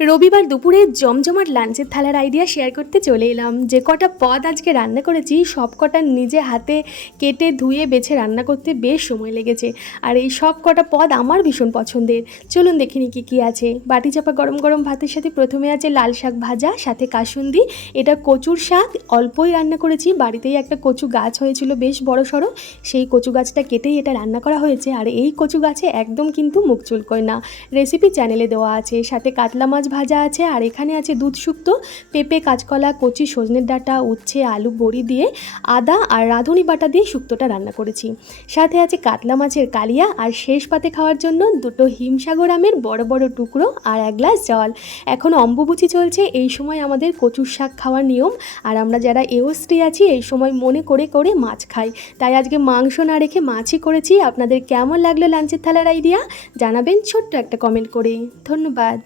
রবিবার দুপুরে জমজমাট লাঞ্চের থালার আইডিয়া শেয়ার করতে চলে এলাম। যে কটা পদ আজকে রান্না করেছি সব কটা নিজে হাতে কেটে ধুয়ে বেছে রান্না করতে বেশ সময় লেগেছে। আর এই সব কটা পদ আমার ভীষণ পছন্দের। চলুন দেখিনি কি কি আছে। বাটি চাপা গরম গরম ভাতের সাথে প্রথমে আছে লাল শাক ভাজা, সাথে কাসুন্দি। এটা কচুর শাক, অল্পই রান্না করেছি। বাড়িতেই একটা কচু গাছ হয়েছিল বেশ বড় সড়ো, সেই কচু গাছটা কেটেই এটা রান্না করা হয়েছে। আর এই কচু গাছে একদম কিন্তু মুখ চুলকোয় না, রেসিপি চ্যানেলে দেওয়া আছে। সাথে কাতলা মাছ ভাজা আছে, আর এখানে আছে দুধ শুক্তো, পেঁপে, কাঁচকলা, কচি সজনের ডাঁটা, উচ্ছে, আলু বড়ি দিয়ে আদা আর রাঁধুনি বাটা দিয়ে শুক্তোটা রান্না করেছি। সাথে আছে কাতলা মাছের কালিয়া, আর শেষ পাতে খাওয়ার জন্য দুটো হিমসাগর আমের বড় বড় টুকরো আর এক গ্লাস জল। এখন অম্বুবুচি চলছে, এই সময় আমাদের কচুর শাক খাওয়ার নিয়ম। আর আমরা যারা এওস্ত্রী আছি এই সময় মনে করে করে মাছ খাই, তাই আজকে মাংস না রেখে মাছই করেছি। আপনাদের কেমন লাগলো লাঞ্চের থালার আইডিয়া জানাবেন ছোট্ট একটা কমেন্ট করে। ধন্যবাদ।